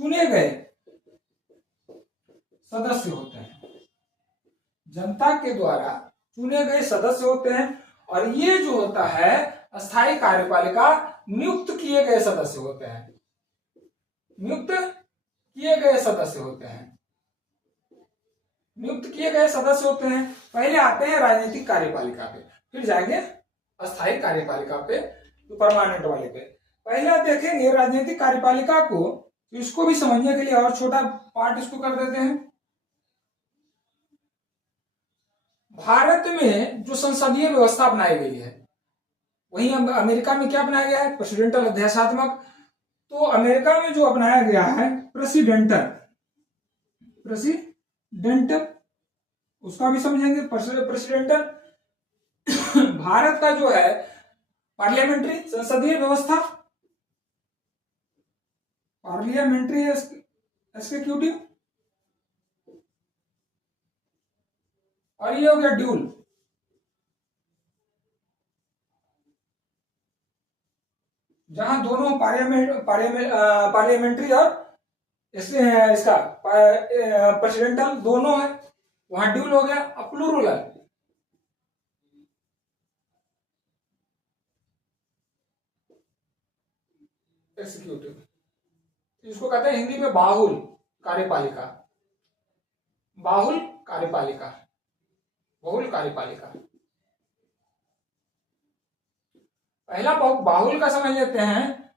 चुने गए सदस्य होते हैं, जनता के द्वारा चुने गए सदस्य होते हैं। और ये जो होता है अस्थायी कार्यपालिका नियुक्त किए गए सदस्य होते हैं, नियुक्त किए गए सदस्य होते हैं, नियुक्त किए गए सदस्य होते हैं। पहले आते हैं राजनीतिक कार्यपालिका पे, फिर जाएंगे अस्थायी कार्यपालिका पे, तो परमानेंट वाले पे। पहले देखेंगे राजनीतिक कार्यपालिका को, तो इसको भी समझने के लिए और छोटा पार्ट इसको कर देते हैं। भारत में जो संसदीय व्यवस्था बनाई गई है, वहीं अमेरिका में क्या बनाया गया है, प्रेसिडेंटल अध्यादेशात्मक। तो अमेरिका में जो अपनाया गया है प्रेसिडेंटल, उसका भी समझेंगे प्रेसिडेंटल। भारत का जो है पार्लियामेंट्री संसदीय व्यवस्था, पार्लियामेंट्री एग्जीक्यूटिव, और ये हो गया ड्यूल, जहां दोनों पार्लियामेंट्री और इसका प्रेसिडेंटल दोनों है, वहां ड्यूल हो गया। अब प्लूरल है, एग्जीक्यूटिव, इसको कहते हैं हिंदी में बाहुल कार्यपालिका, बाहुल कार्यपालिका, बहुल कार्यपालिका। पहला बाहुल का समझ लेते हैं।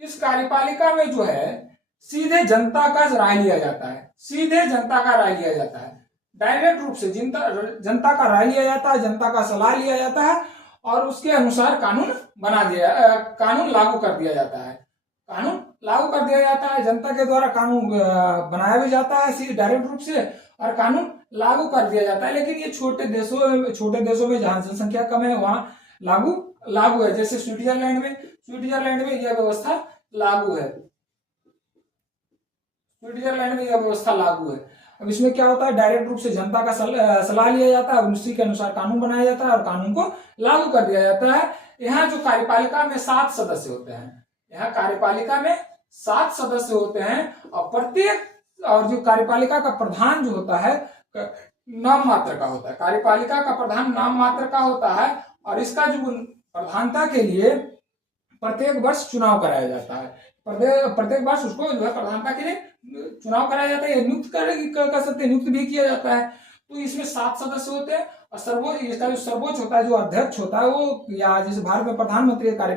इस कार्यपालिका में जो है सीधे जनता का राय लिया जाता है, सीधे जनता का राय लिया जाता है, डायरेक्ट रूप से जनता का राय लिया जाता है, जनता का सलाह लिया जाता है, और उसके अनुसार कानून कानून लागू कर दिया जाता है, कानून लागू कर दिया जाता है, जनता के द्वारा कानून बनाया भी जाता है डायरेक्ट रूप से, और कानून लागू कर दिया जाता है। लेकिन ये छोटे देशों में जहां जनसंख्या कम है वहां लागू है, जैसे स्विट्जरलैंड में यह व्यवस्था लागू है, स्विट्जरलैंड में यह व्यवस्था लागू है। अब इसमें क्या होता है, डायरेक्ट रूप से जनता का सलाह लिया जाता है, उसी के अनुसार कानून बनाया जाता है और कानून को लागू कर दिया जाता है। यहाँ जो कार्यपालिका में 7 सदस्य होते हैं, यहाँ कार्यपालिका में 7 सदस्य होते हैं, और जो कार्यपालिका का प्रधान जो होता है नाम मात्र का होता है, कार्यपालिका का प्रधान नाम मात्र का होता है, और इसका जो प्रधानता के लिए प्रत्येक वर्ष चुनाव कराया जाता है, प्रत्येक वर्ष उसको जो है प्रधानता के लिए चुनाव कराया जाता है, नियुक्त कर सकते हैं, नियुक्त भी किया जाता है। तो इसमें 7 सदस्य होते हैं, और इसका जो सर्वोच्च होता है, जो अध्यक्ष होता है वो, या जैसे भारत में प्रधानमंत्री कार्य